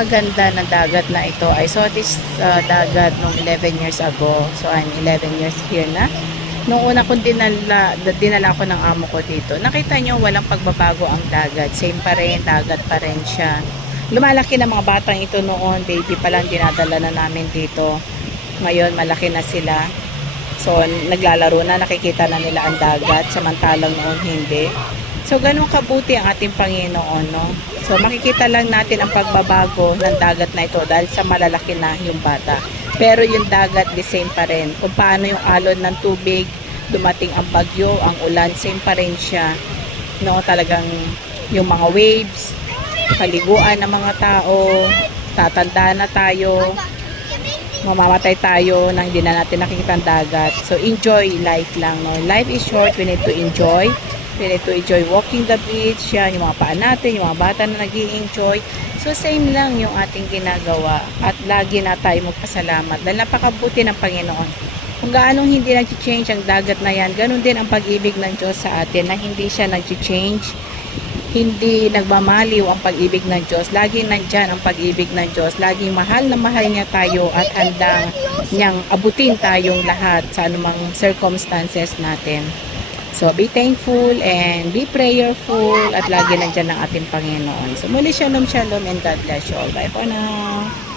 napakaganda ng dagat na ito. I saw this uh, dagat nung 11 years ago. So I'm 11 years here na. Nung una kong dinala, dinala ko ng amo ko dito, nakita nyo walang pagbabago ang dagat. Same pa rin, dagat pa rin siya. Lumalaki na mga batang ito noon, baby pa lang dinadala na namin dito. Ngayon, malaki na sila. So, naglalaro na, nakikita na nila ang dagat, samantalang noon hindi. So, ganun kabuti ang ating Panginoon, no? So, makikita lang natin ang pagbabago ng dagat na ito dahil sa malalaki na yung bata. Pero yung dagat, the same pa rin. Kung paano yung alon ng tubig, dumating ang bagyo, ang ulan, same pa rin siya. No, talagang yung mga waves, paliguan ng mga tao, tatanda na tayo, mamamatay tayo nang hindi na natin nakikita ang dagat. So, enjoy life lang. No? Life is short. We need to enjoy. Need to enjoy walking the beach. Yan, yung mga paa natin, yung mga bata na nag enjoy So, same lang yung ating ginagawa. At lagi na tayo magpasalamat. Dahil napakabuti ng Panginoon. Kung gaano hindi nag-change ang dagat na yan, ganun din ang pag-ibig ng Diyos sa atin na hindi siya nag-change hindi nagmamaliw ang pag-ibig ng Diyos. Lagi nandyan ang pag-ibig ng Diyos. Laging mahal na mahal niya tayo at handang niyang abutin tayong lahat sa anumang circumstances natin. So, be thankful and be prayerful at lagi nandyan ang ating Panginoon. So, muli shalom, shalom and God bless you all. Bye for now.